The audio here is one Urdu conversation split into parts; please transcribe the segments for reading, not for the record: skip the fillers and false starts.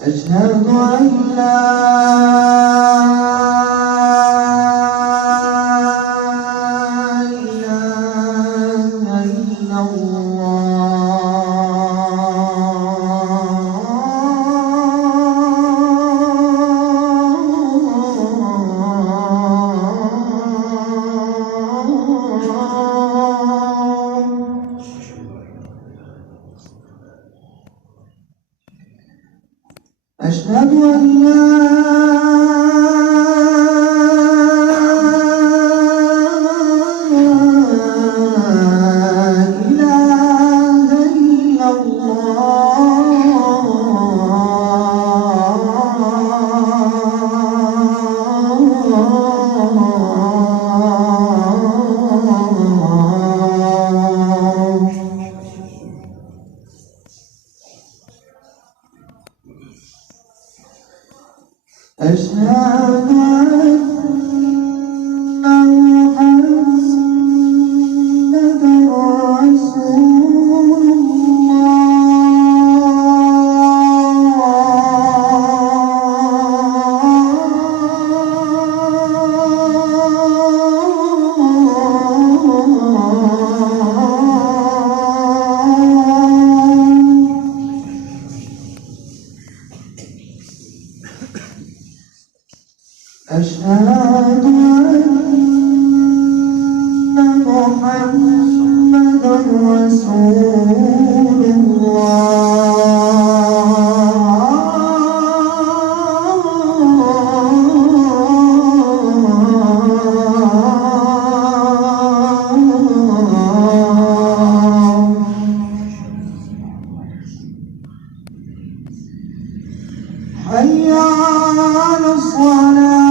أشهد أن لا إله إلا أشهد أن لا إله إلا أشهد أن محمدًا رسول أشهد أن محمدًا رسول حي على الصلاة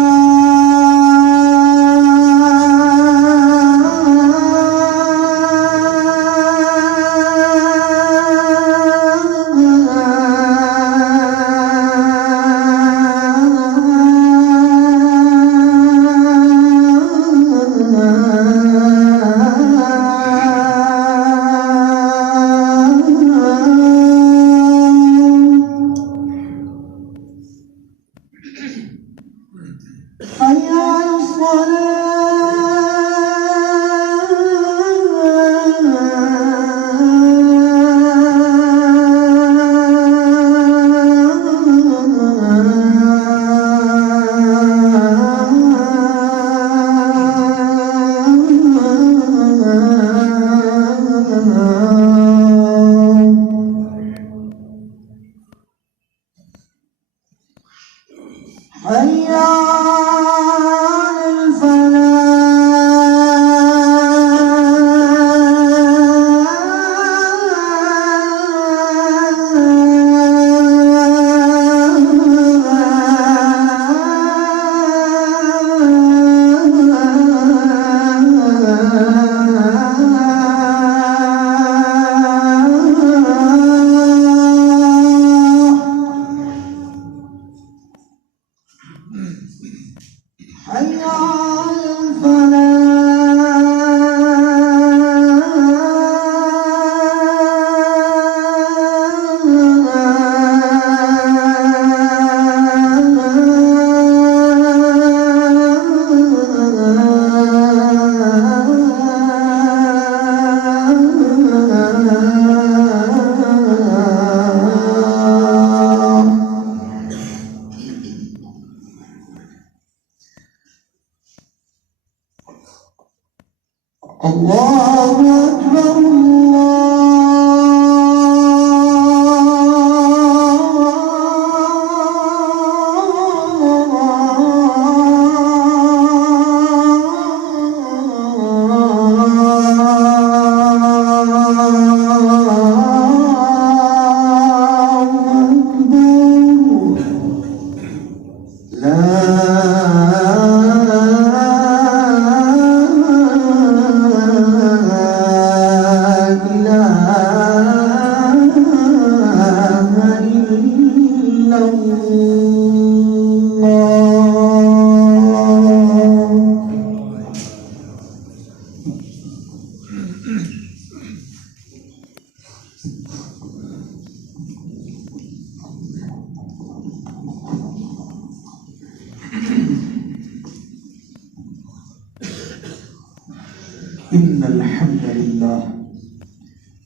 إن الحمد لله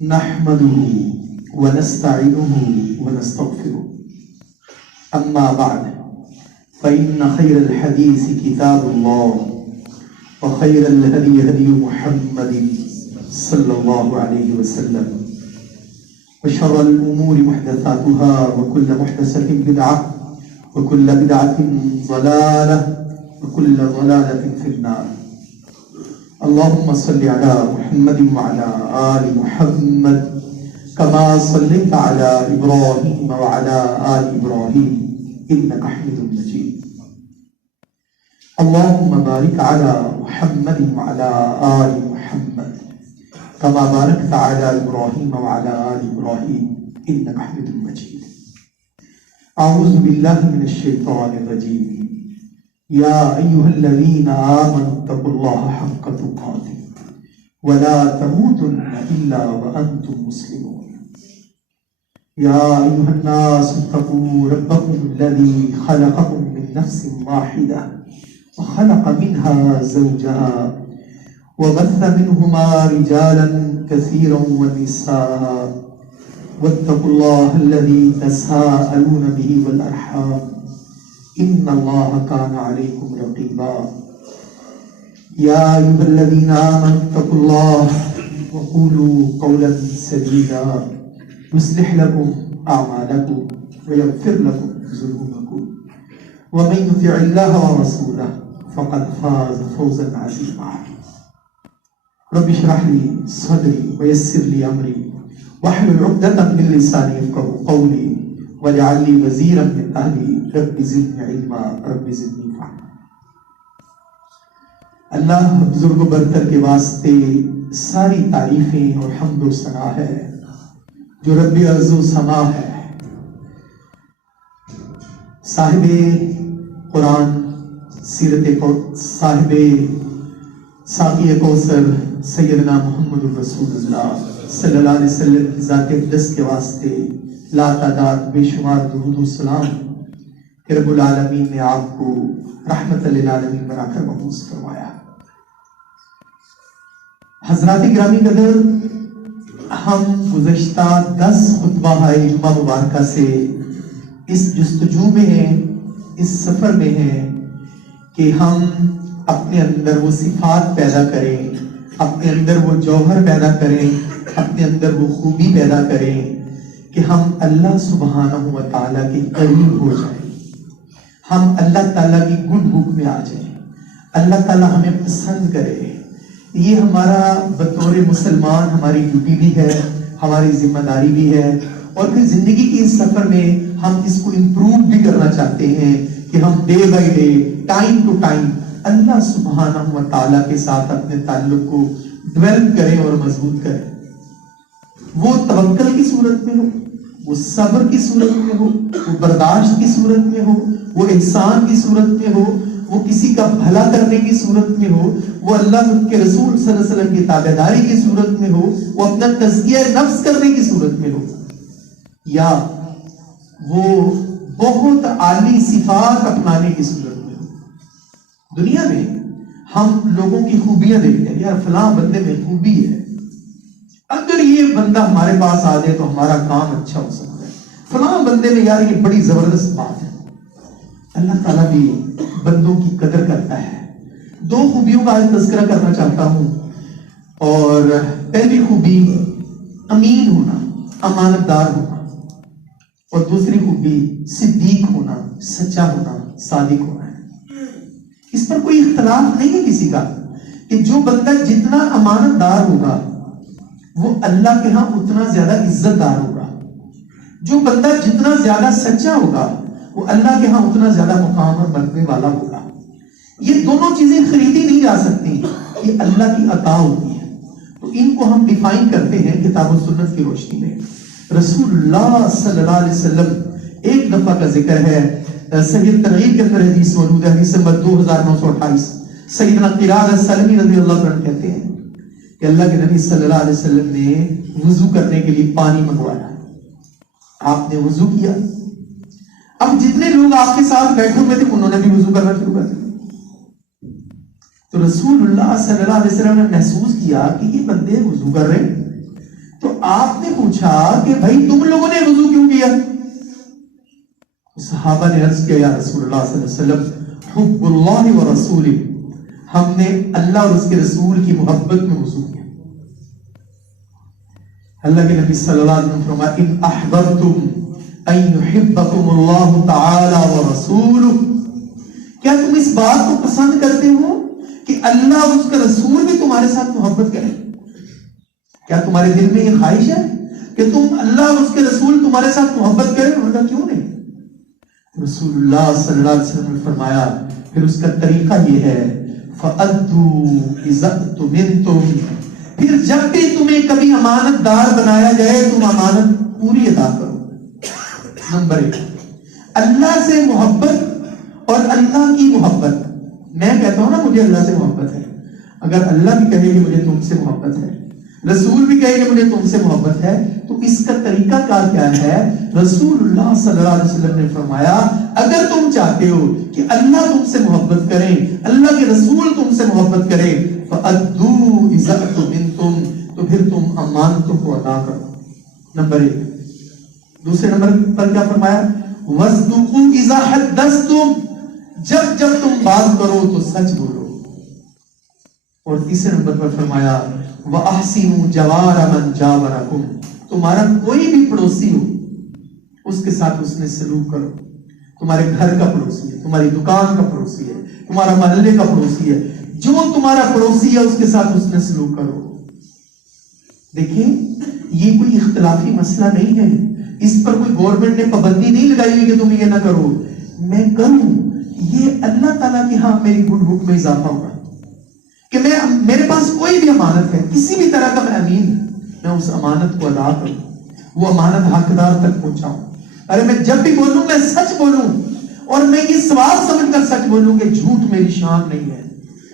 نحمده ونستعينه ونستغفره أما بعد فإن خير الحديث كتاب الله وخير الهدي هدي محمد صلى الله عليه وسلم وشر الأمور محدثاتها وكل محدثة بدعة وكل بدعة ضلالة وكل ضلالة في النار. اللهم صل على محمد وعلى آل محمد كما صليت على إبراهيم وعلى آل إبراهيم إنك حميد مجيد. اللهم بارك على محمد وعلى آل محمد كما باركت على إبراهيم وعلى آل إبراهيم إنك حميد مجيد. أعوذ بالله من الشيطان الرجيم. يا أيها الذين آمنوا اتقوا الله حق تقاته ولا تموتن إلا وأنتم مسلمون. يا أيها الناس اتقوا ربكم الذي خلقكم من نفس واحدة وخلق منها زوجها وبث منهما رجالا كثيرا ونساء واتقوا الله الذي تساءلون به والأرحام إن الله كان عليكم رقيبا. يا أيها الذين آمنوا اتقوا الله وقولوا قولا سديدا يصلح لكم أعمالكم ويغفر لكم ذنوبكم ومن يطع الله ورسوله فقد فاز فوزا عظيما. رب اشرح لي صدري ويسر لي أمري واحلل عقدة من لساني يفقهوا قولي واجعل لي وزيرا من اہلی رب زدنی علما رب زدنی فہما. اللہ بزرگ و برتر کے واسطے ساری تعریفیں اور حمد و ثنا ہے جو رب ارض و سما ہے، صاحب قرآن، صاحب ساقی کوثر سیدنا محمد الرسول اللہ صلی اللہ علیہ وسلم کی ذات اقدس کے واسطے لا تعداد بے شمار درود و سلام کہ رب العالمین نے آپ کو رحمت للعالمین بنا کر مبعوث فرمایا. حضرات گرامی قدر، ہم گزشتہ 10 خطبہ جمعہ مبارکہ سے اس جستجو میں ہیں، اس سفر میں ہیں کہ ہم اپنے اندر وہ صفات پیدا کریں، اپنے اندر وہ جوہر پیدا کریں، اپنے اندر وہ خوبی پیدا کریں کہ ہم اللہ سبحانہ و تعالیٰ کے قریب ہو جائیں، ہم اللہ تعالیٰ کی گڈ بک میں آ جائیں، اللہ تعالیٰ ہمیں پسند کرے. یہ ہمارا بطور مسلمان ہماری ڈیوٹی بھی ہے، ہماری ذمہ داری بھی ہے، اور پھر زندگی کے اس سفر میں ہم اس کو امپروو بھی کرنا چاہتے ہیں کہ ہم day by day, time to time اللہ سبحانہ و تعالیٰ کے ساتھ اپنے تعلق کو ڈیولپ کریں اور مضبوط کریں. وہ توکل کی صورت میں ہو، وہ صبر کی صورت میں ہو، وہ برداشت کی صورت میں ہو، وہ احسان کی صورت میں ہو، وہ کسی کا بھلا کرنے کی صورت میں ہو، وہ اللہ کے رسول صلی اللہ علیہ وسلم کی تابعداری کی صورت میں ہو، وہ اپنا تزکیہ نفس کرنے کی صورت میں ہو، یا وہ بہت عالی صفات اپنانے کی صورت میں ہو. دنیا میں ہم لوگوں کی خوبیاں دیکھتے ہیں، یار فلاں بندے میں خوبی ہے، اگر یہ بندہ ہمارے پاس آ جائے تو ہمارا کام اچھا ہو سکتا ہے، فلاں بندے میں یار یہ بڑی زبردست بات ہے. اللہ تعالیٰ بھی بندوں کی قدر کرتا ہے. 2 خوبیوں کا آج تذکرہ کرنا چاہتا ہوں، اور پہلی خوبی امین ہونا، امانت دار ہونا، اور دوسری خوبی صدیق ہونا، سچا ہونا، صادق ہونا ہے. اس پر کوئی اختلاف نہیں ہے کسی کا کہ جو بندہ جتنا امانت دار ہوگا وہ اللہ کے ہاں اتنا زیادہ عزت دار ہوگا، جو بندہ جتنا زیادہ سچا ہوگا وہ اللہ کے ہاں اتنا زیادہ مقام اور مرتبے والا ہوگا. یہ دونوں چیزیں خریدی نہیں جا سکتی، یہ اللہ کی عطا ہوتی ہے. تو ان کو ہم ڈیفائن کرتے ہیں کتاب و سنت کی روشنی میں. رسول اللہ صلی اللہ علیہ وسلم ایک دفعہ کا ذکر ہے صحیح ترغیب کے اندر حدیث موجود ہے، حدیث نمبر 2928. سیدنا قراد السلمی رضی اللہ عنہ کہتے ہیں کہ اللہ کے نبی صلی اللہ علیہ وسلم نے وضو کرنے کے لیے پانی منگوایا، آپ نے وضو کیا، اب جتنے لوگ آپ کے ساتھ بیٹھے ہوئے تھے انہوں نے بھی وضو کرنا شروع کر دیا۔ تو رسول اللہ صلی اللہ علیہ وسلم نے محسوس کیا کہ یہ بندے وضو کر رہے ہیں، تو آپ نے پوچھا کہ بھائی تم لوگوں نے وضو کیوں کیا؟ صحابہ نے عرض کیا یا رسول اللہ صلی اللہ علیہ وسلم حب اللہ و رسولہ، ہم نے اللہ اور اس کے رسول کی محبت میں وضو کیا۔ اللہ کے نبی صلی اللہ علیہ وسلم فرمایا ان احببتم ان یحبکم اللہ تعالی و رسولہ، کیا تم اس بات کو پسند کرتے ہو کہ اللہ اور اس کا رسول بھی تمہارے ساتھ محبت کرے؟ کیا تمہارے دل میں یہ خواہش ہے کہ تم اللہ اور اس کے رسول تمہارے ساتھ محبت کریں؟ انہوں نے کہا کیوں نہیں؟ رسول اللہ صلی اللہ علیہ وسلم نے فرمایا پھر اس کا طریقہ یہ ہے فَأَدُّوا إِذَا اؤْتُمِنْتُمْ، پھر جب بھی تمہیں کبھی امانت دار بنایا جائے تم امانت پوری ادا کرو۔ نمبر 1 اللہ سے محبت اور اللہ کی محبت۔ میں کہتا ہوں نا مجھے اللہ سے محبت ہے، اگر اللہ بھی کہے کہ مجھے تم سے محبت ہے، رسول بھی کہے کہ مجھے تم سے محبت ہے، تو اس کا طریقہ کار کیا ہے؟ رسول اللہ صلی اللہ علیہ وسلم نے فرمایا اگر تم چاہتے ہو کہ اللہ تم سے محبت کریں، اللہ کے رسول تم سے محبت کریں، فَأَدُّوا إِذَا اؤْتُمِنْتُمْ، تو پھر تم امانتوں کو ادا کرو۔ نمبر 1۔ دوسرے نمبر پر کیا فرمایا؟ وَاصْدُقُوا إِذَا حَدَّثْتُمْ، جب جب تم بات کرو تو سچ بولو۔ اور تیسرے نمبر پر فرمایا وَأَحْسِنُوا جَوَارَ مَنْ جَاوَرَكُمْ، تمہارا کوئی بھی پڑوسی ہو اس کے ساتھ اس نے سلوک کرو۔ تمہارے گھر کا پڑوسی ہے، تمہاری دکان کا پڑوسی ہے، تمہارا محلے کا پڑوسی ہے، جو تمہارا پڑوسی ہے اس کے ساتھ اس نے سلوک کرو۔ دیکھیں یہ کوئی اختلافی مسئلہ نہیں ہے، اس پر کوئی گورنمنٹ نے پابندی نہیں لگائی ہوئی کہ تم یہ نہ کرو، میں کروں، یہ اللہ تعالیٰ کی ہاں میری گڈ بک میں اضافہ ہوگا کہ میرے پاس کوئی بھی امانت ہے، کسی بھی طرح کا میں امین، میں اس امانت کو ادا کروں، وہ امانت حقدار تک پہنچاؤں۔ ارے میں جب بھی بولوں میں سچ بولوں، اور میں یہ ثواب سمجھ کر سچ بولوں کہ جھوٹ میری شان نہیں ہے،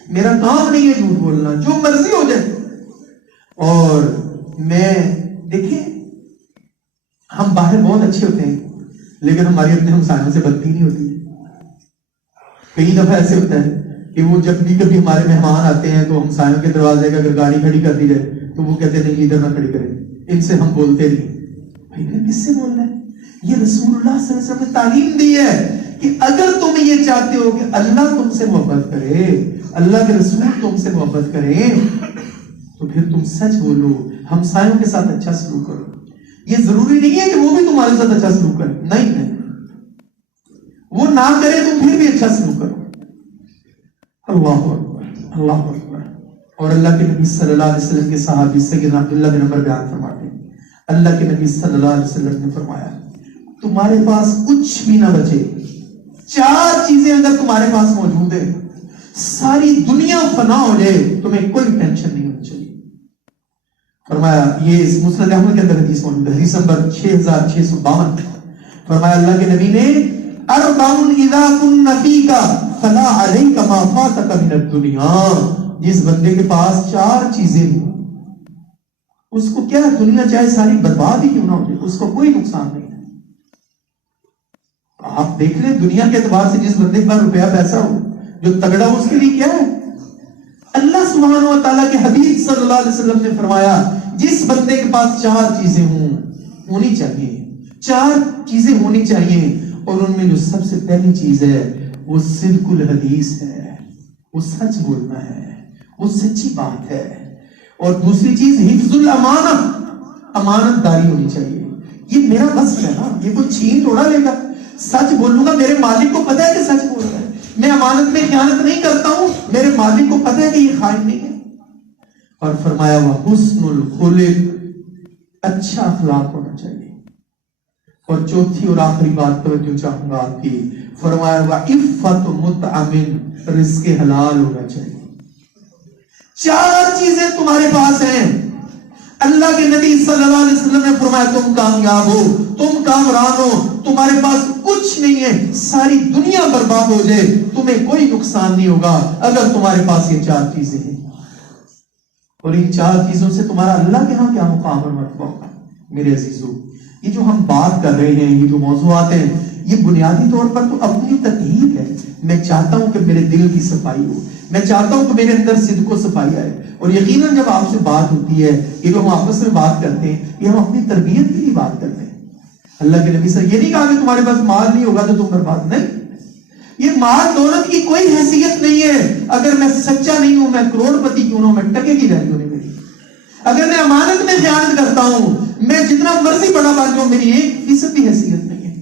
میرا کام نہیں ہے جھوٹ بولنا، جو مرضی ہو جائے۔ اور میں دیکھیں ہم باہر بہت اچھے ہوتے ہیں لیکن ہماری اپنے ہمسایوں سے بنتی نہیں ہوتی۔ کئی دفعہ ایسے ہوتا ہے کہ وہ جب بھی کبھی ہمارے مہمان آتے ہیں تو ہمسایوں کے دروازے کا اگر گاڑی کھڑی کر دی جائے تو وہ کہتے ہیں نہیں ادھر نہ کھڑی کریں، ان سے ہم بولتے نہیں۔ بھائی پھر کس سے بولنا ہے؟ یہ رسول اللہ صلی اللہ علیہ وسلم نے تعلیم دی ہے کہ اگر تم یہ چاہتے ہو کہ اللہ تم سے محبت کرے، اللہ کے رسول تم سے محبت کرے، تو پھر تم سچ بولو، ہمسایوں کے ساتھ اچھا سلوک کرو۔ یہ ضروری نہیں ہے کہ وہ بھی تمہارے ساتھ اچھا سلوک کرے، نہیں، وہ نہ کرے تم پھر بھی اچھا سلوک کرو۔ اللہ اکبر، اللہ اکبر۔ اور اللہ کے نبی صلی اللہ علیہ وسلم کے صحابی سیدنا عبداللہ بن عمر بیان فرماتے ہیں اللہ کے نبی صلی اللہ علیہ وسلم نے فرمایا تمہارے پاس کچھ بھی نہ بچے، 4 چیزیں اگر تمہارے پاس موجود ہے، ساری دنیا فنا ہو جائے تمہیں کوئی ٹینشن نہیں ہونی چاہیے۔ فرمایا یہ مسند احمد کے اندر حدیث موجود ہے، حدیث نمبر 6652۔ فرمایا اللہ کے نبی نے اربعن اذا کن فیک فلا علیک ما فاتک من الدنیا، جس بندے کے پاس 4 چیزیں ہوں اس کو کیا دنیا چاہے ساری برباد ہی کیوں نہ ہو جائے اس کو کوئی نقصان نہیں ہے۔ آپ دیکھ لیں دنیا کے اعتبار سے جس بندے کے پاس روپیہ پیسہ ہو جو تگڑا ہو اس کے لیے کیا ہے؟ اللہ سبحانہ و تعالیٰ کے حبیب صلی اللہ علیہ وسلم نے فرمایا جس بندے کے پاس 4 چیزیں ہونی چاہیے، 4 چیزیں ہونی چاہیے، اور ان میں جو سب سے پہلی چیز ہے وہ صدق الحدیث ہے، وہ سچ بولنا ہے، وہ سچی بات ہے، اور دوسری چیز حفظ الامانہ، امانت داری ہونی چاہیے۔ یہ میرا بس ہے نا، یہ کوئی چھین تھوڑا لے گا، سچ بولوں گا، میرے مالک کو پتہ ہے کہ سچ بول رہا ہے، میں امانت میں خیانت نہیں کرتا ہوں، میرے مالک کو پتہ ہے کہ یہ خائن نہیں ہے۔ اور فرمایا وحسن الخلق، اچھا اخلاق ہونا چاہیے۔ اور چوتھی اور آخری بات توجہ چاہوں گا آپ کی، فرمایا وعفت مطعمن، رزق حلال ہونا چاہیے۔ 4 چیزیں تمہارے پاس ہیں، اللہ کے نبی صلی اللہ علیہ وسلم نے فرمایا تم کامیاب ہو، تم کامران ہو، تمہارے پاس کچھ نہیں ہے، ساری دنیا برباد ہو جائے تمہیں کوئی نقصان نہیں ہوگا اگر تمہارے پاس یہ 4 چیزیں ہیں۔ اور ان 4 چیزوں سے تمہارا اللہ کے ہاں کیا مقام اور مرتبہ ہوگا. میرے عزیزو، یہ جو ہم بات کر رہے ہیں، یہ جو موضوعات ہیں، یہ بنیادی طور پر تو اپنی تطہیر ہے. میں چاہتا ہوں کہ میرے دل کی صفائی ہو، میں چاہتا ہوں کہ میرے اندر صدق و صفائی آئے. اور یقیناً جب آپ سے بات ہوتی ہے، یہ جو ہم آپس میں بات کرتے ہیں، یہ ہم اپنی تربیت کے لیے بات کرتے ہیں. اللہ کے نبی صلی اللہ علیہ وسلم یہ نہیں کہا کہ تمہارے پاس مال نہیں ہوگا تو تم برباد. نہیں، یہ مال دولت کی کوئی حیثیت نہیں ہے. اگر میں سچا نہیں ہوں، میں کروڑ پتی کیوں نہ ہوں، میں ٹکے کی ویلیو نہیں میری. اگر میں امانت میں خیانت کرتا ہوں، میں جتنا مرضی بڑا بن جاؤں، میری 1% بھی حیثیت نہیں ہے.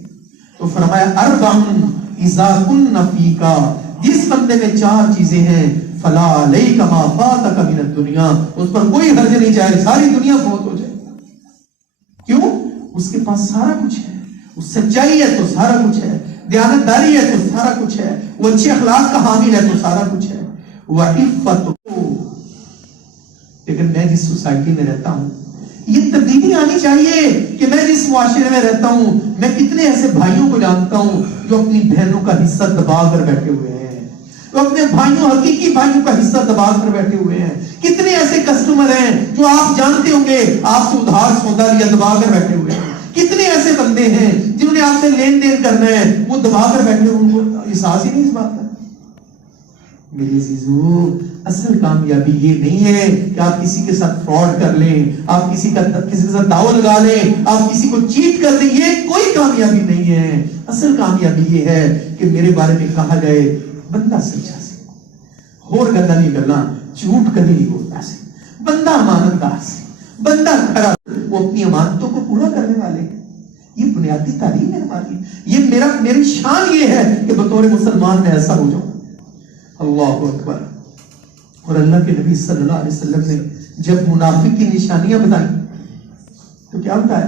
تو فرمایا اربعن اذا کن فیکا، جس بندے میں 4 چیزیں ہیں، فلا علیک ما فاتک من الدنیا، اس پر کوئی حرج نہیں، چاہے ساری دنیا فوت ہو جائے. کیوں؟ اس کے پاس سارا کچھ ہے. اس سچائی ہے تو سارا کچھ ہے، دیانتداری ہے تو سارا کچھ ہے، وہ اچھے اخلاق کا حامل ہے تو سارا کچھ ہے. وعفت، لیکن میں جس سوسائٹی میں رہتا ہوں، یہ تبدیلی آنی چاہیے کہ میں جس معاشرے میں رہتا ہوں، میں کتنے ایسے بھائیوں کو جانتا ہوں جو اپنی بہنوں کا حصہ دبا کر بیٹھے ہوئے ہیں، جو اپنے بھائیوں، حقیقی بھائیوں کا حصہ دبا کر بیٹھے ہوئے ہیں. کتنے ایسے کسٹمر ہیں جو آپ جانتے ہوں گے، آپ سے ادھار سودا لیا دبا کر بیٹھے ہوئے ہیں. کتنے ایسے بندے ہیں جنہوں نے آپ سے لین دین کرنا ہے، وہ دبا کر بیٹھے ہوئے، ان کو احساس ہی نہیں اس بات کا. میرے عزیزو، اصل کامیابی یہ نہیں ہے کہ آپ کسی کے ساتھ فراڈ کر لیں، آپ کسی کے ساتھ داؤ لگا لیں، آپ کسی کو چیٹ کر دیں. یہ کوئی کامیابی نہیں ہے. اصل کامیابی یہ ہے کہ میرے بارے میں کہا جائے بندہ سچا سے، اور گندہ نہیں کرنا، جھوٹ کبھی نہیں بولتا سے، بندہ امانتدار سے، بندہ کھڑا، وہ اپنی امانتوں کو پورا کرنے والے ہیں. یہ بنیادی تعلیم ہے ہماری. یہ میری شان یہ ہے کہ بطور مسلمان میں ایسا ہو جاؤں. اللہ اکبر. اور اللہ کے نبی صلی اللہ علیہ وسلم نے جب منافق کی نشانیاں بتائیں تو کیا بتایا؟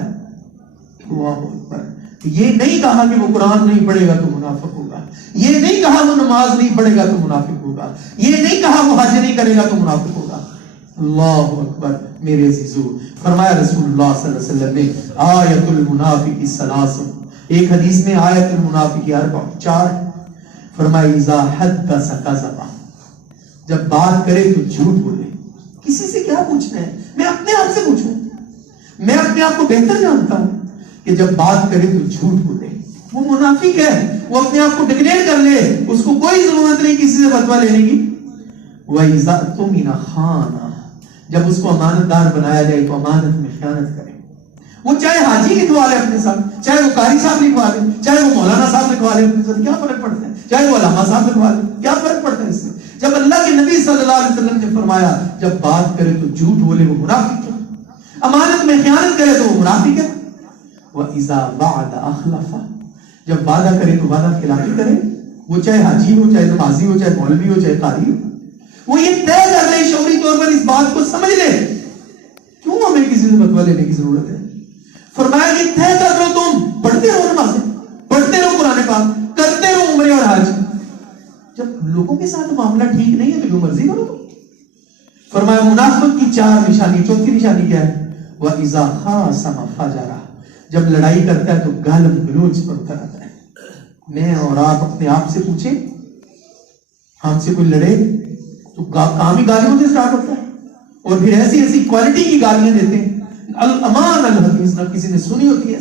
اللہ اکبر. یہ نہیں کہا کہ وہ قرآن نہیں پڑھے گا تو منافق ہوگا، یہ نہیں کہا وہ نماز نہیں پڑھے گا تو منافق ہوگا، یہ نہیں کہا وہ حج نہیں کرے گا تو منافق ہوگا. اللہ اکبر. میرے عزیزو، فرمایا رسول اللہ صلی اللہ علیہ وسلم نے آیت المنافق ثلاث، ایک حدیث میں آیت المنافق اربع، 4. فرمایا اذا حدث کذب، جب بات کرے تو جھوٹ بولے. کسی سے کیا پوچھنا ہے؟ میں اپنے آپ سے پوچھوں. میں اپنے آپ کو بہتر جانتا ہوں کہ جب بات کرے تو جھوٹ بولے. وہ منافق ہے، وہ اپنے آپ کو ڈکلیئر کر لے، اس کو کوئی ضرورت نہیں کسی سے فتویٰ لینے کی. وَإِذَا اؤْتُمِنَ خَانَ، جب اس کو امانت دار بنایا جائے تو امانت میں خیانت کرے. وہ چاہے حاجی لکھوا لے اپنے ساتھ، چاہے وہ قاری صاحب لکھوا لے، چاہے وہ مولانا صاحب لکھوا لے اپنے ساتھ، کیا فرق پڑتا ہے؟ چاہے وہ علامہ صاحب لکھوا لے، کیا فرق پڑتا ہے اس سے؟ جب اللہ کے نبی صلی اللہ علیہ وسلم نے فرمایا جب بات کرے تو جھوٹ بولے وہ منافق ہے، امانت میں خیانت کرے تو وہ منافق ہے. وَإِذَا وَعَدَ أَخْلَفَ، جب وعدہ کرے تو وعدہ خلافی کرے. وہ چاہے حاجی ہو، چاہے نمازی ہو، چاہے مولوی ہو، چاہے قاری ہو، وہ یہ طے کر لے شعوری طور پر، اس بات کو سمجھ لے کیوں ہمیں کسی سے فتویٰ لینے کی ضرورت ہے. فرمایا یہ طے کر لو، تم پڑھتے رہو نمازیں، پڑھتے رہو قرآن پاک، کرتے رہو عمرے اور حج. جب لوگوں کے ساتھ معاملہ ٹھیک نہیں ہے تو جو مرضی کرو. فرمایا منافق کی 4 نشانی، 4تھی نشانی کیا ہے؟ وَإِذَا خَاصَمَ فَجَرَ، جب لڑائی کرتا ہے تو گالم گلوچ پر اتر آتا ہے. میں اور آپ اپنے آپ سے پوچھیں، ہم سے کوئی لڑے تو کام ہی گالیوں سے سٹارٹ ہوتا ہے، اور پھر ایسی ایسی کوالٹی کی گالیاں دیتے ہیں، الامان الحدیث، نہ کسی نے سنی ہوتی ہے،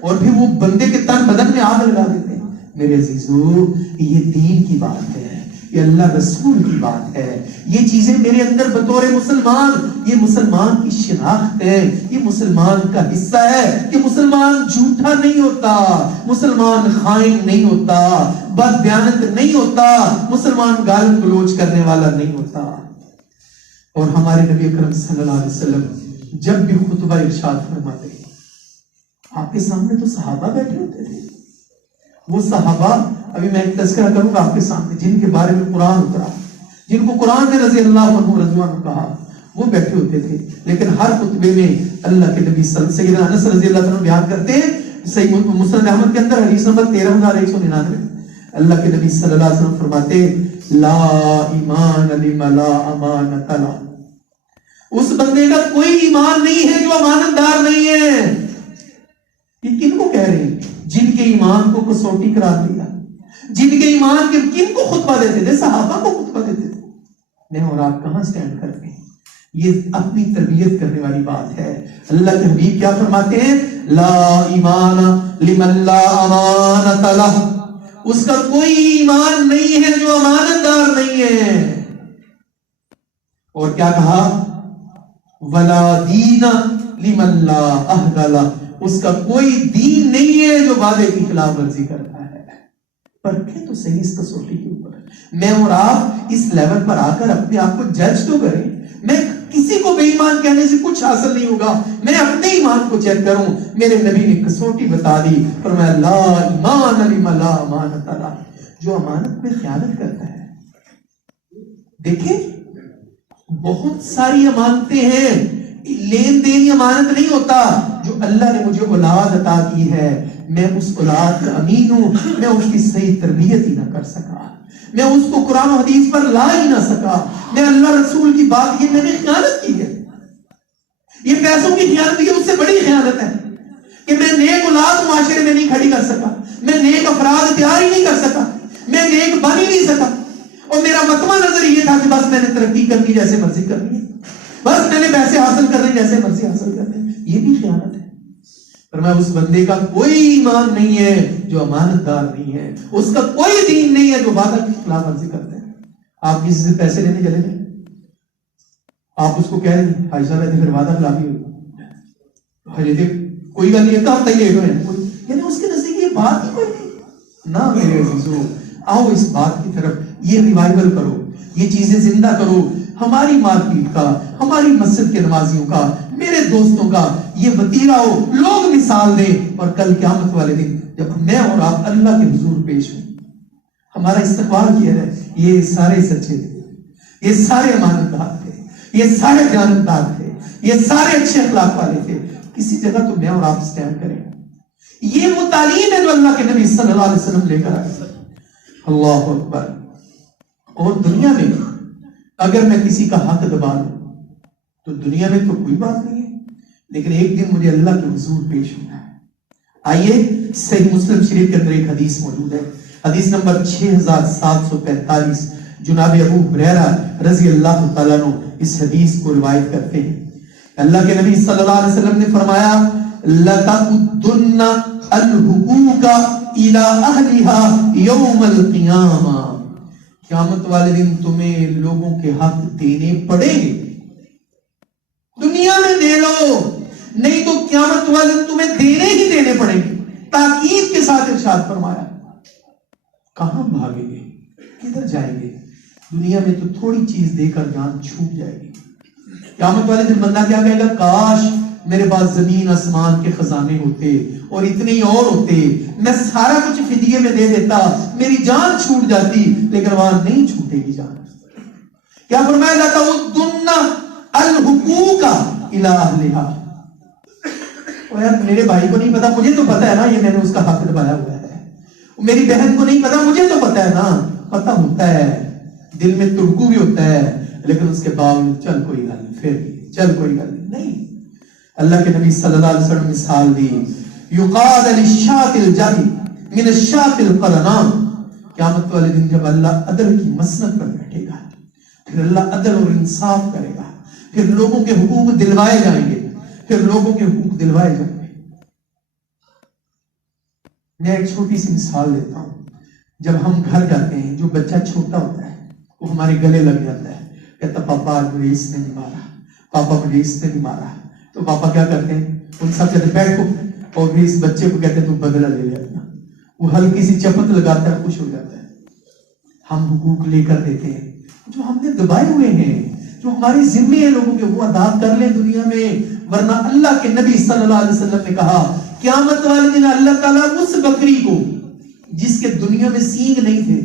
اور پھر وہ بندے کے تن بدن میں آگ لگا دیتے ہیں. میرے عزیزو، یہ دین کی بات ہے، یہ اللہ رسول کی بات ہے. یہ چیزیں میرے اندر بطور مسلمان، یہ مسلمان کی شناخت ہے، یہ مسلمان کا حصہ ہے کہ مسلمان جھوٹا نہیں ہوتا، مسلمان خائن نہیں ہوتا، بد دیانت نہیں ہوتا، مسلمان گال گلوچ کرنے والا نہیں ہوتا. اور ہمارے نبی اکرم صلی اللہ علیہ وسلم جب بھی خطبہ ارشاد فرماتے، آپ کے سامنے تو صحابہ بیٹھے ہوتے تھے. وہ صحابہ، ابھی میں ایک تذکرہ کروں گا آپ کے سامنے، جن کے بارے میں قرآن اترا، جن کو قرآن نے رضی اللہ عنہ رضوان کہا، وہ بیٹھے ہوتے تھے. لیکن ہر خطبے میں اللہ کے نبی سیدنا انس رضی اللہ عنہ بیان کرتے ہیں، صحیح مسند احمد کے اندر حدیث نمبر 13199، اللہ کے نبی صلی اللہ علیہ وسلم فرماتے لا ایمان لمن لا امانت له، اس بندے کا کوئی ایمان نہیں ہے جو امانت دار نہیں ہے. یہ کن کو کہہ رہے ہیں؟ جن کے ایمان کو کسوٹی قرار دیا، جن کے ایمان کے کن کو خطبہ دیتے تھے؟ صحابہ کو خطبہ دیتے تھے. میں اور آپ کہاں سٹینڈ کرتے ہیں؟ یہ اپنی تربیت کرنے والی بات ہے. اللہ کے حبیب کیا فرماتے ہیں؟ لا ایمان لمن لا امانت لہ. اس کا کوئی ایمان نہیں ہے جو امانت دار نہیں ہے. اور کیا کہا؟ ولا دین لمن لا عہد لہ. اس کا کوئی دین نہیں ہے جو وعدے کی خلاف ورزی کرتا ہے. پرکھیں تو صحیح اس کسوٹی کے اوپر. میں اور آپ اس لیول پر آ کر اپنے آپ کو جج تو کریں. میں کسی کو بے ایمان کہنے سے کچھ حاصل نہیں ہوگا. میں اپنے ایمان کو چیک کروں. میرے نبی نے کسوٹی بتا دی، فرمایا لا ایمان لمن لا امانت لہ. جو امانت میں خیانت کرتا ہے. دیکھیں بہت ساری امانتیں ہیں. لین دین امانت نہیں ہوتا. جو اللہ نے مجھے اولاد عطا کی ہے، میں اس اولاد کا امین ہوں. میں اس کی صحیح تربیت ہی نہ کر سکا، میں اس کو قرآن و حدیث پر لا ہی نہ سکا، میں اللہ رسول کی بات کی میں نے خیانت کی ہے. یہ پیسوں کی خیانت کی اس سے بڑی خیانت ہے کہ میں نیک اولاد معاشرے میں نہیں کھڑی کر سکا، میں نیک افراد تیار ہی نہیں کر سکا، میں نیک بن ہی نہیں سکا. اور میرا مطمع نظر یہ تھا کہ بس میں نے ترقی کرنی جیسے مرضی کرنی ہے، بس میں نے پیسے حاصل کرنے جیسے مرضی حاصل کرنے. یہ بھی خیانت ہے. فرمایا اس بندے کا کوئی ایمان نہیں ہے جو امانت دار نہیں ہے. اس کا کوئی دین نہیں ہے جو وعدہ کی خلاف ورزی کرتا ہے. آپ کسی سے پیسے لینے چلے گئے، آپ اس کو کہہ رہے ہیں حاجی صاحب پھر وعدہ خلافی ہوگی، حاجی دیکھ کوئی گل نہیں ہے، کہاں تک یعنی اس کے نزدیک یہ بات ہی کوئی نہیں. نہ میرے عزیزو، آؤ اس بات کی طرف. یہ ریوائول کرو، یہ چیزیں زندہ کرو. ہماری مارکیٹ کا، ہماری مسجد کے نمازیوں کا، میرے دوستوں کا یہ وتیرہ ہو. لوگ مثال دیں اور کل قیامت والے دن جب میں اور آپ اللہ کے حضور پیش ہوں، ہمارا استقبال کیا ہے. یہ سارے سچے تھے، یہ سارے امانت دار تھے، یہ سارے دیانتدار تھے، یہ سارے اچھے اخلاق والے تھے. کسی جگہ تو میں اور آپ اسٹینڈ کریں. یہ وہ تعلیم ہے جو اللہ کے نبی صلی اللہ علیہ وسلم لے کر آئے. اللہ اکبر. اور دنیا میں اگر میں کسی کا حق دبا لوں تو دنیا میں تو کوئی بات نہیں ہے، لیکن ایک دن مجھے اللہ کے حضور پیش ہونا ہے. آئیے صحیح مسلم شریف کے اندر ایک حدیث موجود ہے، حدیث نمبر 6745. جناب ابو ہریرہ رضی اللہ تعالیٰ عنہ اس حدیث کو روایت کرتے ہیں. اللہ کے نبی صلی اللہ علیہ وسلم نے فرمایا لَتَعُدُّنَّ الْحُقُوقَ إِلَىٰ أَهْلِهَا يَوْمَ الْقِيَامَةِ. قیامت والے دن تمہیں لوگوں کے حق دینے پڑیں گے. دنیا میں دے لو، نہیں تو قیامت والے دن تمہیں دینے ہی دینے پڑیں گے. تاکید کے ساتھ ارشاد فرمایا. کہاں بھاگیں گے، کدھر جائیں گے؟ دنیا میں تو تھوڑی چیز دے کر جان چھوٹ جائے گی. قیامت والے دن بندہ کیا کہے گا؟ کاش میرے پاس زمین آسمان کے خزانے ہوتے اور اتنے ہی اور ہوتے، میں سارا کچھ فدیے میں دے دیتا، میری جان چھوٹ جاتی. لیکن وہاں نہیں چھوٹے گی جان. کیا فرمایا جاتا؟ وَدُنَّ الْحُقُوقَ إِلَىٰ أَهْلِهَا. میرے بھائی کو نہیں پتا، مجھے تو پتا ہے نا، یہ میں نے اس کا حق دبایا ہوا ہے. میری بہن کو نہیں پتا، مجھے تو پتا ہے نا. پتا ہوتا ہے، دل میں تڑکو بھی ہوتا ہے، لیکن اس کے باوجود چل کوئی گل نہیں، پھر چل کوئی گل نہیں. اللہ کے نبی صلی اللہ علیہ وسلم مثال دی. یقاد للشاة الجاری من الشاة القرناء. قیامت والے دن جب اللہ عدل کی مسند پر بیٹھے گا، پھر اللہ عدل اور انصاف کرے گا، پھر لوگوں کے حقوق دلوائے جائیں گے، پھر لوگوں کے حقوق دلوائے جائیں گے. میں ایک چھوٹی سی مثال دیتا ہوں. جب ہم گھر جاتے ہیں، جو بچہ چھوٹا ہوتا ہے وہ ہمارے گلے لگ جاتا ہے، کہتا پاپا مجھے اس نے نہیں مارا، پاپا مجھے اس نے نہیں مارا. تو پاپا کیا کرتے ہیں؟ ان سب کہتے بیٹھو، اور بھی اس بچے کو کہتے ہیں تو بدلہ لے لے اپنا. وہ ہلکی سی چپت لگاتا ہے، خوش ہو جاتا ہے. ہم حقوق لے کر دیتے ہیں جو ہم نے دبائے ہوئے ہیں، جو ہماری ذمے ہیں لوگوں کے، وہ ادا کر لیں دنیا میں. ورنہ اللہ کے نبی صلی اللہ علیہ وسلم نے کہا قیامت والے دن اللہ تعالیٰ اس بکری کو جس کے دنیا میں سینگ نہیں تھے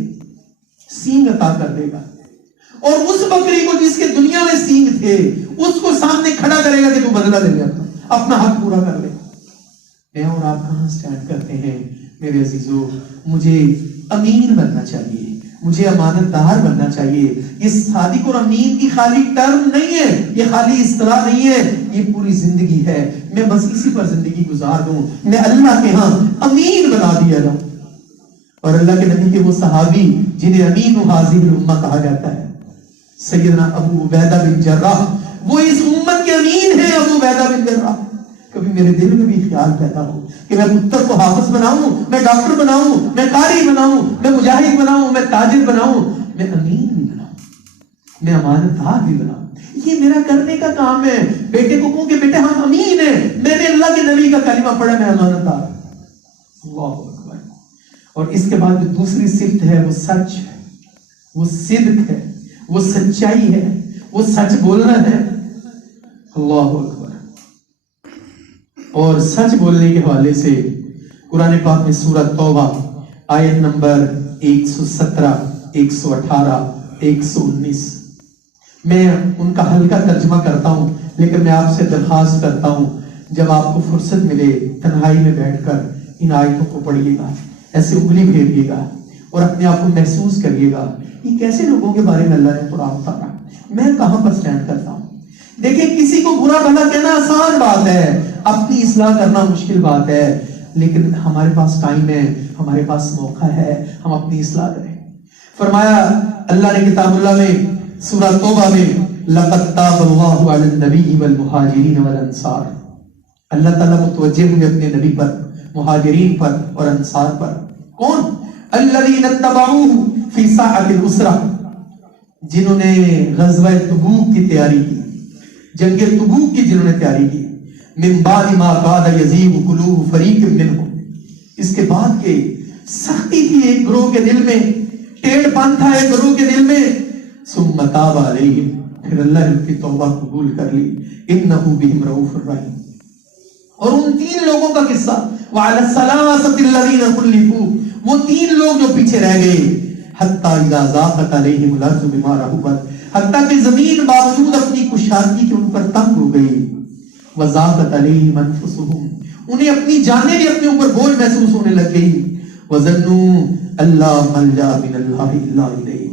سینگ عطا کر دے گا، اور اس بکری کو جس کے دنیا میں سینگ تھے اس کو سامنے کھڑا کرے گا کہ تو بدلہ لے لے، اپنا حق پورا کر لے. میں اور آپ کہاں سٹینڈ کرتے ہیں میرے عزیزو؟ مجھے امین بننا چاہیے، مجھے امانت دار بننا چاہیے. یہ صادق اور امین کی خالی ٹرم نہیں ہے، یہ خالی اصطلاح نہیں ہے، یہ پوری زندگی ہے. میں بس اسی پر زندگی گزار دوں، میں اللہ کے ہاں امین بنا دیا جاؤں. اور اللہ کے نبی کے وہ صحابی جنہیں امین و حاضر الامہ کہا جاتا ہے، سیدنا ابو عبیدہ بن جراح، وہ اس امت کے امین ہیں ابو عبیدہ بن جراح. کبھی میرے دل میں بھی خیال پیدا ہو کہ میں پتر کو حافظ بناؤں، میں ڈاکٹر بناؤں، میں قاری بناؤں، میں مجاہد بناؤں، میں تاجر بناؤں، میں امین بھی بناؤں، میں امانت دار بھی بناؤں. یہ میرا کرنے کا کام ہے. بیٹے کو کہوں کہ بیٹے ہم امین ہیں، میں نے اللہ کے نبی کا کلمہ پڑھا، میں امانت دار. اللہ اکبر. اور اس کے بعد دوسری صفت ہے وہ سچ ہے، وہ صدق ہے، وہ سچائی ہے، وہ سچ بولنا ہے. اللہ اکبر. اور سچ بولنے کے حوالے سے قرآن پاک میں سورہ توبہ آیت نمبر 117، 118، 119 میں ان کا ہلکا ترجمہ کرتا ہوں، لیکن میں آپ سے درخواست کرتا ہوں جب آپ کو فرصت ملے تنہائی میں بیٹھ کر ان آیتوں کو پڑھیے گا، ایسے انگلی پھیریے گا اور اپنے آپ کو محسوس کریے گا یہ کیسے لوگوں کے بارے میں اللہ نے قرآن اتارا، میں کہاں پر سٹینڈ کرتا ہوں. دیکھیں کسی کو برا بھلا کہنا آسان بات ہے، اپنی اصلاح کرنا مشکل بات ہے، لیکن ہمارے پاس ٹائم ہے، ہمارے پاس موقع ہے، ہم اپنی اصلاح کریں. فرمایا اللہ نے کتاب اللہ میں سورہ توبہ میں لَقَدْ تَابَ اللَّهُ عَلَى النَّبِيِّ وَالْمُهَاجِرِينَ وَالْأَنصَارِ. اللہ تعالیٰ متوجہ ہوئے اپنے نبی پر، مہاجرین پر اور انصار پر. کون؟ الَّذِينَ اتَّبَعُوهُ فِي سَاعَةِ الْعُسْرَةِ، جنہوں نے غزوہ تبوک کی تیاری کی، جنگ تبوک کی جنہوں نے تیاری کی. من بعد ما کاد یزیغ قلوب فریق منہم، اس کے بعد کے سختی تھی ایک گروہ کے دل میں، ٹیڑھ پن تھا ایک گروہ کے دل میں. ثم تاب علیہم، پھر اللہ نے ان کی توبہ قبول کر لی. انہ بہم رؤوف الرحیم. اور ان تین لوگوں کا قصہ وعلی الثلاثۃ الذین خلفوا، وہ تین لوگ جو پیچھے رہ گئے، حتی اذا ضاقت علیہم الارض بما رحبت، حتیٰ کہ زمین باوجود اپنی کشادگی کے ان پر تنگ ہو گئی. وَضَاقَتْ عَلَيْهِمْ أَنفُسُهُمْ، انہیں اپنی جانیں بھی اپنے اوپر بوجھ محسوس ہونے لگ گئی. وَظَنُّوا أَلَّا مَلْجَأَ مِنَ اللَّهِ إِلَّا إِلَيْهِ،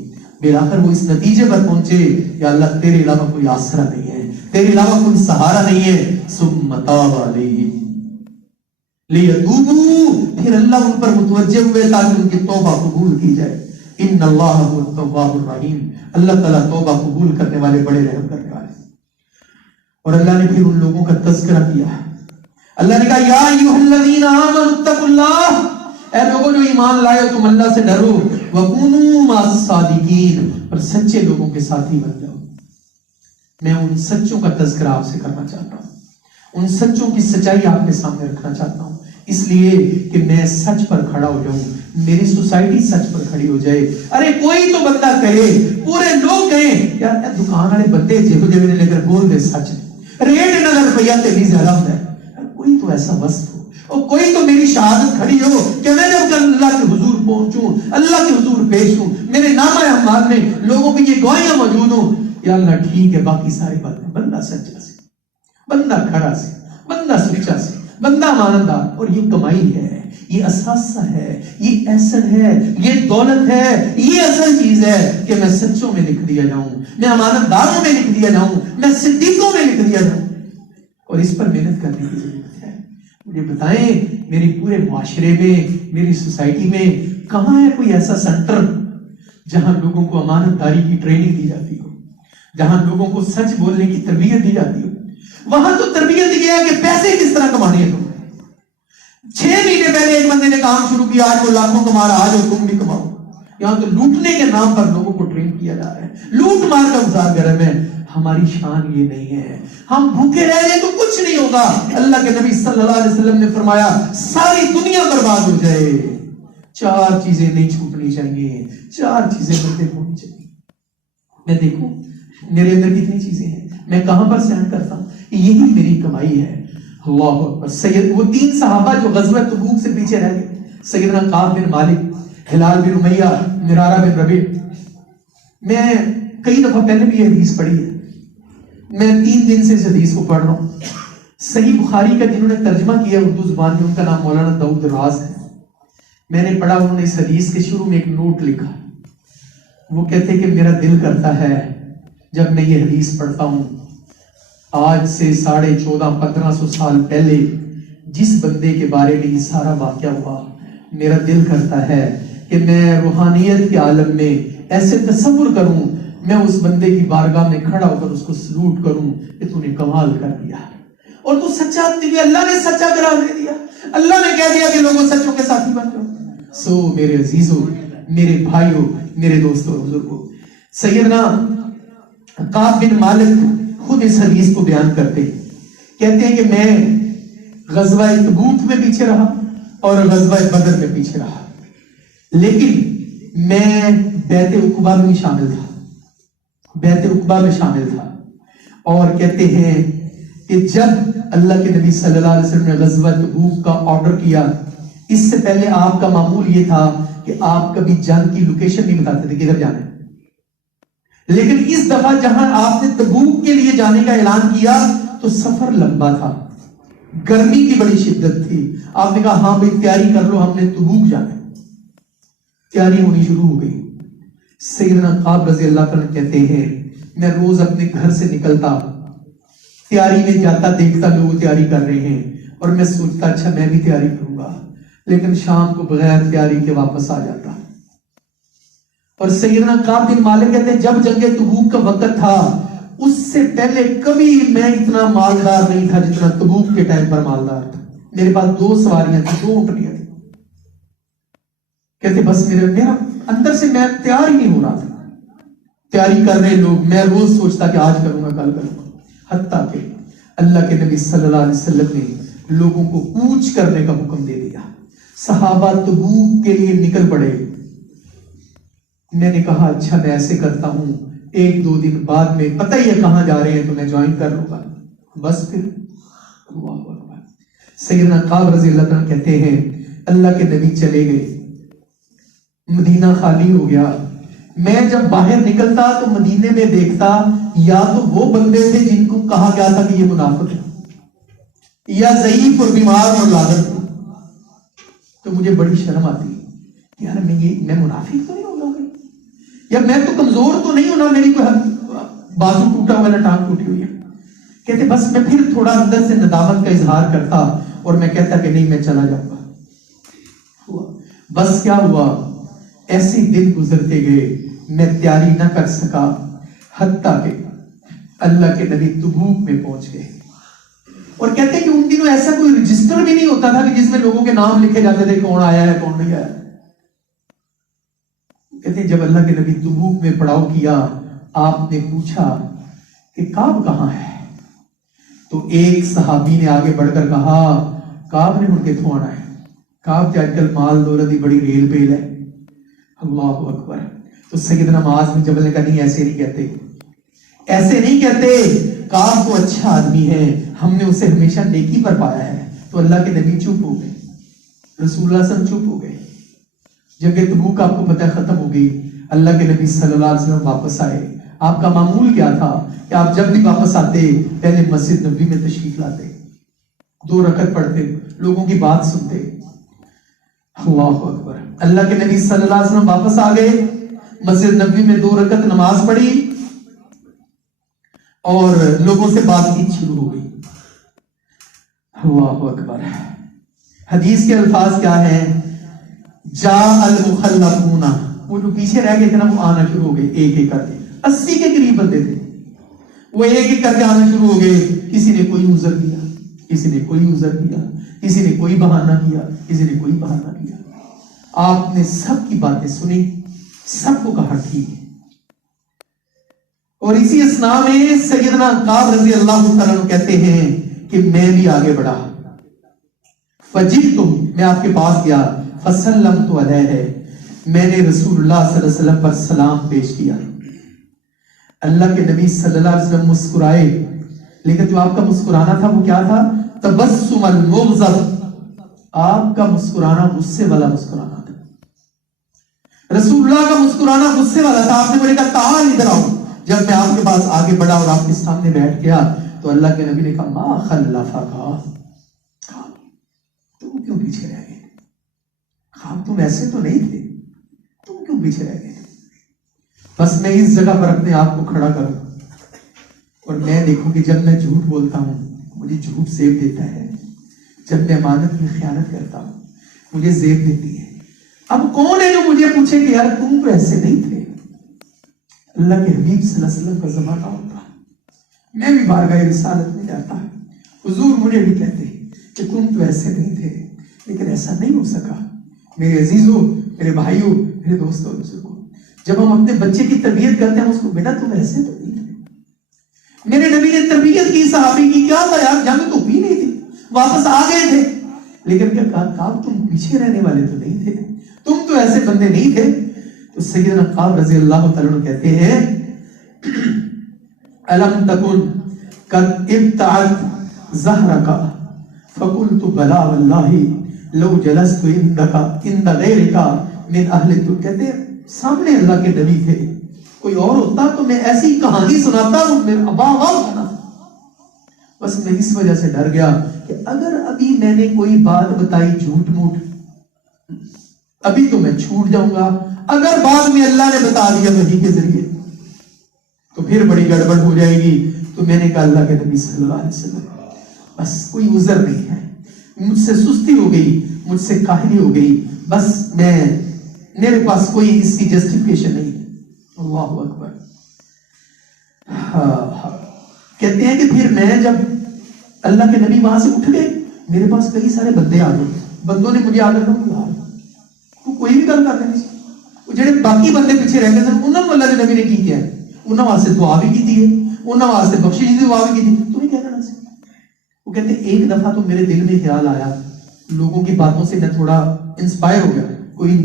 بالآخر وہ اس نتیجے پر پہنچے یا اللہ تیرے علاوہ کوئی آسرا نہیں ہے، تیرے علاوہ کوئی سہارا نہیں ہے. ثُمَّ تَابَ عَلَيْهِمْ لِيَتُوبُوا، پھر اللہ ان پر متوجہ ہوئے تاکہ ان کی توبہ قبول کی جائے. إِنَّ اللَّهَ هُوَ التَّوَّابُ الرَّحِيمُ، اللہ تعالیٰ توبہ قبول کرنے والے بڑے رحم کرنے والے. اور اللہ نے پھر ان لوگوں کا تذکرہ کیا. اللہ نے کہا یا ایھا الذین آمنوا اتقوا اللہ، اے لوگوں جو ایمان لائے ہو تم اللہ سے ڈرو. وکونوا مع الصادقین، اور سچے لوگوں کے ساتھی بن جاؤ. میں ان سچوں کا تذکرہ آپ سے کرنا چاہتا ہوں، ان سچوں کی سچائی آپ کے سامنے رکھنا چاہتا ہوں، اس لیے کہ میں سچ پر کھڑا ہو جاؤں، میری سوسائٹی سچ پر کھڑی ہو جائے. ارے کوئی تو بندہ کہے، پورے لوگ کہیں یار دکان والے بندے جہو جہو نے لے کر بول دے سچ ریٹ نظر روپیہ تیری زیادہ ہے. کوئی تو ایسا وصف ہو اور کوئی تو میری شہادت کھڑی ہو کہ میں جب اللہ کے حضور پہنچوں، اللہ کے حضور پیش ہوں، میرے نامہ اعمال میں لوگوں کی یہ گواہیاں موجود ہوں. یا اللہ ٹھیک ہے، باقی ساری باتیں بندہ سچا سے، بندہ کھڑا سے، بندہ سچا سے، بندہ امانتدار. اور یہ کمائی ہے، یہ اثاثہ ہے، یہ ایسر ہے، یہ دولت ہے، یہ اصل چیز ہے کہ میں سچوں میں لکھ دیا جاؤں، میں امانت داروں میں لکھ دیا جاؤں، میں صدیقوں میں لکھ دیا جاؤں. اور اس پر محنت کرنے کی ضرورت ہے. مجھے بتائیں میرے پورے معاشرے میں، میری سوسائٹی میں کہاں ہے کوئی ایسا سینٹر جہاں لوگوں کو امانت داری کی ٹریننگ دی جاتی ہو، جہاں لوگوں کو سچ بولنے کی تربیت دی جاتی ہو. وہاں تو تربیت یہ ہے کہ پیسے کس طرح کمانے ہیں. تم 6 مہینے پہلے ایک بندے نے کام شروع کیا، آج وہ لاکھوں کما رہا، آج تم بھی کماؤ. یہاں تو لوٹنے کے نام پر لوگوں کو ٹرین کیا جا رہا ہے، لوٹ مار کا گزار گرم ہے. ہماری شان یہ نہیں ہے، ہم بھوکے رہ جائیں تو کچھ نہیں ہوگا. اللہ کے نبی صلی اللہ علیہ وسلم نے فرمایا ساری دنیا برباد ہو جائے، 4 چیزیں نہیں چھوٹنی چاہیے، 4 چیزیں بندے کو ہونی چاہیے. میں دیکھوں میرے اندر کتنی چیزیں ہیں، میں کہاں پر سٹینڈ کرتا ہوں، یہی میری کمائی ہے. اللہ اکبر. سید وہ 3 صحابہ جو غزوہ تبوک سے پیچھے رہ گئے، سیدنا کعب بن مالک، ہلال بن امیہ، مرارہ بن ربیع. میں کئی دفعہ پہلے بھی یہ حدیث پڑھی ہے، میں 3 دن سے اس حدیث کو پڑھ رہا ہوں. صحیح بخاری کا جنہوں نے ترجمہ کیا اردو زبان میں، ان کا نام مولانا داؤد راز ہے. میں نے پڑھا، انہوں نے اس حدیث کے شروع میں ایک نوٹ لکھا. وہ کہتے کہ میرا دل کرتا ہے جب میں یہ حدیث پڑھتا ہوں، آج سے 1450-1500 سال پہلے جس بندے کے بارے میں یہ سارا واقعہ ہوا، میرا دل کرتا ہے کہ میں روحانیت کے عالم میں ایسے تصور کروں میں اس بندے کی بارگاہ میں کھڑا ہو کر اس کو سلوٹ کروں کہ تو نے کمال کر دیا اور تو سچا آدمی بھی اللہ نے سچا قرار دے دیا. اللہ نے کہہ دیا کہ لوگوں سچوں کے ساتھی بن جاؤ. سو میرے عزیزوں، میرے بھائیوں، میرے دوستوں اور بزرگوں، سیدنا کعب بن مالک خود اس حدیث کو بیان کرتے ہیں. کہتے ہیں کہ میں غزوہ تبوک میں پیچھے رہا اور غزوہ بدر میں پیچھے رہا، لیکن میں بیعت عقبہ میں شامل تھا. بیعت عقبہ میں شامل تھا. اور کہتے ہیں کہ جب اللہ کے نبی صلی اللہ علیہ وسلم نے غزوہ تبوک کا آرڈر کیا، اس سے پہلے آپ کا معمول یہ تھا کہ آپ کبھی جنگ کی لوکیشن نہیں بتاتے تھے کدھر جانا ہے. لیکن اس دفعہ جہاں آپ نے تبوک کے لیے جانے کا اعلان کیا تو سفر لمبا تھا، گرمی کی بڑی شدت تھی. آپ نے کہا ہاں بھائی تیاری کر لو، ہم نے تبوک جانا ہے. تیاری ہونی شروع ہو گئی. سیدنا کعب رضی اللہ عنہ کہتے ہیں میں روز اپنے گھر سے نکلتا، تیاری میں جاتا، دیکھتا لوگ تیاری کر رہے ہیں اور میں سوچتا اچھا میں بھی تیاری کروں گا، لیکن شام کو بغیر تیاری کے واپس آ جاتا. اور سیدنا کعب بن مالک کہتے ہیں جب جنگ تبوک کا وقت تھا اس سے پہلے کبھی میں اتنا مالدار نہیں تھا جتنا تبوک کے ٹائم پر مالدار تھا. میرے پاس 2 سواریاں تھیں، 2 اونٹنیاں تھیں. کہتے بس میرا اندر سے میں تیار ہی نہیں ہو رہا تھا. تیاری کر رہے لوگ، میں روز سوچتا کہ آج کروں گا کل کروں گا، حتیٰ کہ اللہ کے نبی صلی اللہ علیہ وسلم نے لوگوں کو کوچ کرنے کا حکم دے دیا. صحابہ تبوک کے لیے نکل پڑے. میں نے کہا اچھا میں ایسے کرتا ہوں 1-2 دن بعد میں پتہ ہی ہے کہاں جا رہے ہیں تو میں جوائن کر لوں گا. بس پھر اللہ اکبر. سیدنا کعب رضی اللہ عنہ کہتے ہیں اللہ کے نبی چلے گئے، مدینہ خالی ہو گیا. میں جب باہر نکلتا تو مدینے میں دیکھتا یا تو وہ بندے تھے جن کو کہا گیا تھا کہ یہ منافق ہے، یا ضعیف اور بیمار اور لاغر تھے. تو مجھے بڑی شرم آتی ہے یار میں منافق تو نہیں ہوگا، یا میں تو کمزور تو نہیں ہونا، میری کوئی بازو ٹوٹا ہوا نہ ٹانگ ٹوٹی ہوئی ہے. کہتے بس میں پھر تھوڑا اندر سے ندامت کا اظہار کرتا اور میں کہتا کہ نہیں میں چلا جاؤں گا. بس کیا ہوا، ایسے دن گزرتے گئے، میں تیاری نہ کر سکا، حتیٰ کہ اللہ کے نبی تبوک میں پہنچ گئے. اور کہتے ہیں کہ ان دنوں ایسا کوئی رجسٹر بھی نہیں ہوتا تھا کہ جس میں لوگوں کے نام لکھے جاتے تھے کون آیا ہے کون نہیں آیا. کہتے ہیں جب اللہ کے نبی تبوک میں پڑاؤ کیا، آپ نے پوچھا کہ کعب کہاں ہے؟ تو ایک صحابی نے آگے بڑھ کر کہا کعب نے ان کے تھو آنا ہے. کعب کے آج کل مال دولت ہی بڑی ریل پیل ہے. اللہ اکبر. تو سیدنا معاذ بن جبل نے کہا نہیں ایسے نہیں کہتے، ایسے نہیں کہتے، کعب تو اچھا آدمی ہے، ہم نے اسے ہمیشہ نیکی پر پایا ہے. تو اللہ کے نبی چپ ہو گئے، رسول اللہ صلی اللہ علیہ وسلم چپ ہو گئے. جنگ تبوک آپ کو پتہ ختم ہو گئی. اللہ کے نبی صلی اللہ علیہ وسلم واپس آئے. آپ کا معمول کیا تھا کہ آپ جب بھی واپس آتے پہلے مسجد نبوی میں تشریف لاتے، 2 رکعت پڑھتے، لوگوں کی بات سنتے. اللہ اکبر. اللہ کے نبی صلی اللہ علیہ وسلم واپس آ گئے، مسجد نبوی میں 2 رکعت نماز پڑھی اور لوگوں سے بات چیت شروع ہو گئی. اللہ اکبر. حدیث کے الفاظ کیا ہیں؟ جاء المخلفون، وہ جو پیچھے رہ گئے تھے نا وہ آنا شروع ہو گئے ایک ایک کر کے. 80 کے قریب بندے تھے، وہ ایک ایک کر کے آنا شروع ہو گئے. کسی نے کوئی عذر کیا، کسی نے کوئی عذر کیا، کسی نے کوئی بہانہ کیا، کسی نے کوئی بہانہ کیا. آپ نے سب کی باتیں سنی، سب کو کہا ٹھیک ہے. اور اسی اسنا میں سیدنا کعب رضی اللہ عنہ کہتے ہیں کہ میں بھی آگے بڑھا. فجئتم، میں آپ کے پاس گیا، فسلمت علیہ، میں نے رسول اللہ صلی اللہ علیہ وسلم پر سلام پیش کیا. اللہ کے نبی صلی اللہ علیہ وسلم مسکرائے، لیکن جو آپ کا مسکرانا تھا وہ کیا تھا؟ تبسم المغضب. آپ کا مسکرانا غصے والا مسکرانا تھا. رسول اللہ کا مسکرانا غصے والا تھا. آپ نے مجھے کہا تعال ادھر آؤ. جب میں آپ کے پاس آگے بڑھا اور آپ کے سامنے بیٹھ گیا تو اللہ کے نبی نے کہا ما خلفک، تم کیوں پیچھے رہ گئے؟ خواب تم ایسے تو نہیں تھے، تم کیوں پیچھے رہ گئے؟ بس میں اس جگہ پر اپنے آپ کو کھڑا کروں اور میں دیکھوں کہ جب میں جھوٹ بولتا ہوں مجھے جھوٹ زیب دیتا ہے، جب میں امانت میں خیانت کرتا ہوں مجھے زیب دیتی ہے. اب کون ہے جو مجھے پوچھے کہ یار تم تو ایسے نہیں تھے؟ اللہ کے حبیب صلی اللہ علیہ وسلم کا زمانہ ہوتا، میں بھی بارگاہ رسالت میں جاتا، حضور مجھے بھی کہتے کہ تم تو ایسے نہیں تھے، لیکن ایسا نہیں ہو سکا۔ میرے عزیزوں، میرے بھائیوں، میرے دوستوں، بزرگوں، جب ہم اپنے بچے کی تربیت کرتے ہیں اس کو بیٹا تم ایسے تو نہیں تھے۔ میرے نبی نے تربیت کی صحابی کی، کیا تھا یار، جنگ تو ہوئی نہیں تھی، واپس آ گئے تھے، لیکن کیا کہا تم پیچھے رہنے والے تو نہیں تھے، تم تو ایسے بندے نہیں تھے۔ تو سیدنا کعب رضی اللہ تعالیٰ عنہ کہتے ہیں الم تکن قد ابتعت ظہرک فقلت بلا واللہ لو جلست عندک عند غیرک من اہل، تو کہتے ہیں سامنے اللہ کے نبی تھے، کوئی اور ہوتا تو میں ایسی کہانی سناتا ہوں، میں ابا بنا، بس میں اس وجہ سے ڈر گیا کہ اگر ابھی میں نے کوئی بات بتائی جھوٹ موٹ، ابھی تو میں چھوٹ جاؤں گا، اگر بعد میں اللہ نے بتا دیا وحی کے ذریعے تو پھر بڑی گڑبڑ ہو جائے گی۔ تو میں نے کہا اللہ کے نبی صلی اللہ علیہ وسلم بس کوئی عذر نہیں ہے، مجھ سے سستی ہو گئی، مجھ سے کاہلی ہو گئی، بس میرے پاس کوئی اس کی جسٹیفیکیشن نہیں ہے۔ اللہ اکبر۔ کہتے ہیں کہ پھر میں جب اللہ کے نبی وہاں سے اٹھ گئے، میرے پاس کئی سارے بندے آ گئے، بندوں نے مجھے آ کر کہا کوئی بھی گل کرتے نہیں، جڑے باقی بندے پیچھے رہ گئے انہوں نے اللہ کے نبی نے کی کیا ہے، انہوں واسطے دعا بھی کی ہے، انہوں واسطے بخشش کی دعا بھی کی، تمہیں کیا کرنا سی؟ وہ کہتے ہیں ایک دفعہ تو میرے دل میں خیال آیا، لوگوں کی باتوں سے میں تھوڑا انسپائر ہو گیا، کوئی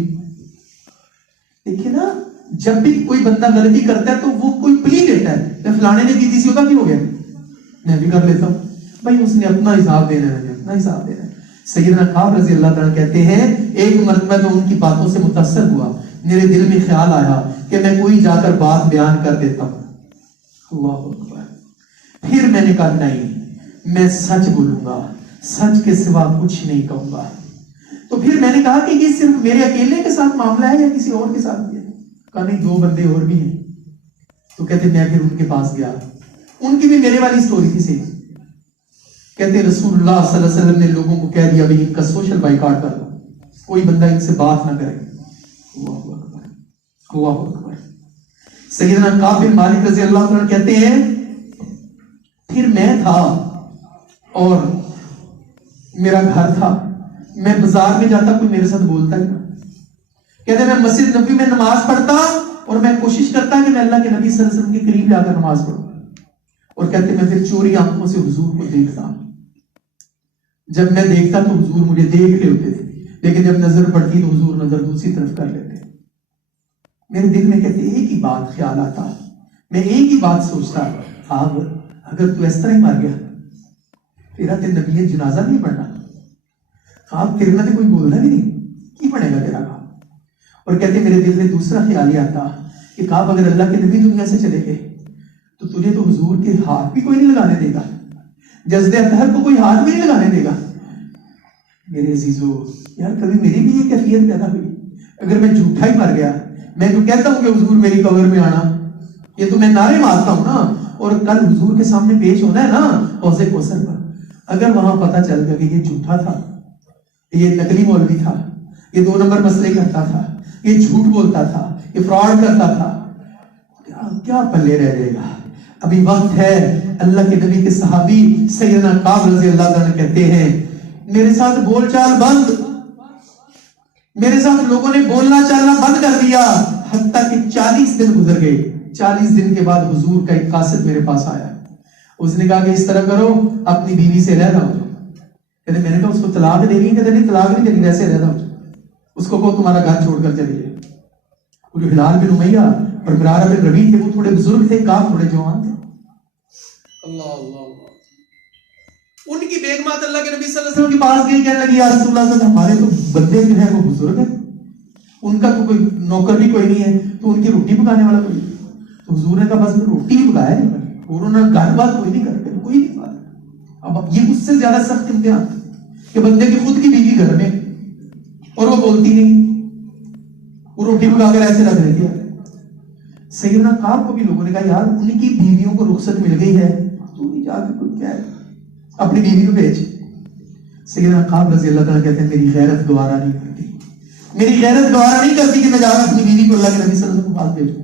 دیکھیں نا جب بھی کوئی بندہ غلطی کرتا ہے تو وہ کوئی پلی دیتا ہے، میں فلانے نے کی تھی سی، ہوتا کیوں ہو گیا، میں بھی کر لیتا ہوں، بھائی اس نے اپنا حساب دینا ہے، اپنا حساب دینا ہے۔ سیدنا کعب رضی اللہ تعالیٰ کہتے ہیں ایک مرتبہ تو ان کی باتوں سے متاثر ہوا، میرے دل میں خیال آیا کہ میں کوئی جا کر بات بیان کر دیتا ہوں۔ اللہ اکبر۔ پھر میں نے کہا نہیں، میں سچ بولوں گا، سچ کے سوا کچھ نہیں کہوں گا۔ تو پھر میں نے کہا کہ یہ صرف میرے اکیلے کے ساتھ معاملہ ہے یا کسی اور کے ساتھ بھی ہے؟ کہا نہیں، دو بندے اور بھی ہیں۔ تو کہتے میں پھر ان کے پاس گیا، ان کی بھی میرے والی سٹوری تھی صحیح۔ کہتے رسول اللہ صلی اللہ علیہ وسلم نے لوگوں کو کہہ دیا بھئی ان کا سوشل بائیکاٹ کر دو، کوئی بندہ ان سے بات نہ کرے۔ اللہ اکبر، اللہ اکبر۔ سیدنا کعب بن مالک رضی اللہ عنہ کہتے ہیں پھر میں تھا اور میرا گھر تھا، میں بازار میں جاتا کوئی میرے ساتھ بولتا ہی نہ۔ کہتے میں مسجد نبی میں نماز پڑھتا اور میں کوشش کرتا کہ میں اللہ کے نبی صلی اللہ علیہ وسلم کے قریب جا کر نماز پڑھوں، اور کہتے میں پھر چوری آنکھوں سے حضور کو دیکھتا، جب میں دیکھتا تو حضور مجھے دیکھ رہے ہوتے تھے، لیکن جب نظر پڑتی تو حضور نظر دوسری طرف کر لیتے۔ میرے دل میں کہتے ایک ہی بات خیال آتا، میں ایک ہی بات سوچتا، اگر تو اس طرح ہی مر گیا تیرا تے نبی جنازہ نہیں پڑھنا، تیرے نہ کوئی بولنا بھی نہیں، کی پڑھے گا تیرا کام؟ اور کہتے میرے دل میں دوسرا خیال ہی آتا کہ کعب اگر اللہ کے نبی دنیا سے چلے گئے تو تجھے تو حضور کے ہاتھ بھی کوئی نہیں لگانے دے گا، جزد اطہر کو کوئی ہاتھ بھی نہیں لگانے دے گا۔ میرے عزیزو یار کبھی میری بھی یہ کیفیت پیدا ہوئی، اگر میں جھوٹا ہی مر گیا، میں جو کہتا ہوں کہ حضور میری قبر میں آنا، یہ تو میں نعرے مارتا ہوں نا، اور کل حضور کے سامنے پیش ہونا ہے نا حوض کوثر پر، اگر وہاں پتہ چل گیا کہ یہ جھوٹا تھا، یہ نقلی مولوی تھا، یہ 2 نمبر مسئلے کرتا تھا، یہ جھوٹ بولتا تھا، یہ فراڈ کرتا تھا، کیا پلے رہ جائے گا؟ ابھی وقت ہے۔ اللہ کے نبی کے صحابی سیدنا کعب رضی اللہ عنہ کہتے ہیں میرے ساتھ بول چال بند، میرے ساتھ لوگوں نے بولنا چالنا بند کر دیا، حتیٰ کہ 40 دن گزر گئے۔ 40 دن کے بعد حضور کا ایک قاصد میرے پاس آیا، اس نے کہا کہ اس طرح کرو اپنی بیوی سے علیحدہ ہو جاؤ۔ کہتے میں نے کہا اس کو طلاق دے گی؟ کہتے نہیں طلاق نہیں دینی، ویسے علیحدہ ہو جاؤ، اس کو کہو تمہارا گھر چھوڑ کر چلی جائے۔ وہ جو ہلال بن امیہ اور مرارہ بن ربیع تھے وہ تھوڑے بزرگ تھے، کعب تھوڑے جوان تھے۔ اللہ اللہ اللہ۔ ان کی بیگمات اللہ کے نبی صلی اللہ علیہ وسلم کے پاس گئی، کہنے لگی یا رسول اللہ صلی اللہ علیہ وسلم ہمارے تو بندے جو ہیں وہ بزرگ ہیں، ان کا تو کوئی نوکر بھی کوئی نہیں ہے، تو ان کی روٹی پکانے والا کوئی نہیں۔ تو حضور نے کہا بس روٹی ہی پکایا نہیں، اور انہوں نے گھر بات کوئی نہیں کرتے، کوئی نہیں بات۔ اب یہ اس سے زیادہ سخت امتحان کہ بندے کی خود کی بیوی گھر میں اور وہ بولتی نہیں، وہ روٹی پکا کر ایسے رکھ دیتی ہے۔ سیدنا کعب کو بھی لوگوں نے کہا یار ان کی بیویوں کو رخصت مل گئی ہے، تو نہیں جا کے کوئی کیا ہے اپنی بیوی کو بھیج۔ سیدنا کعب رضی اللہ تعالیٰ کہتے ہیں میری غیرت گوارا نہیں کرتی، میری غیرت گوارا نہیں کرتی کہ میں جا کر اپنی بیوی کو اللہ کے نبی صلی اللہ علیہ وسلم کے پاس بھیجوں۔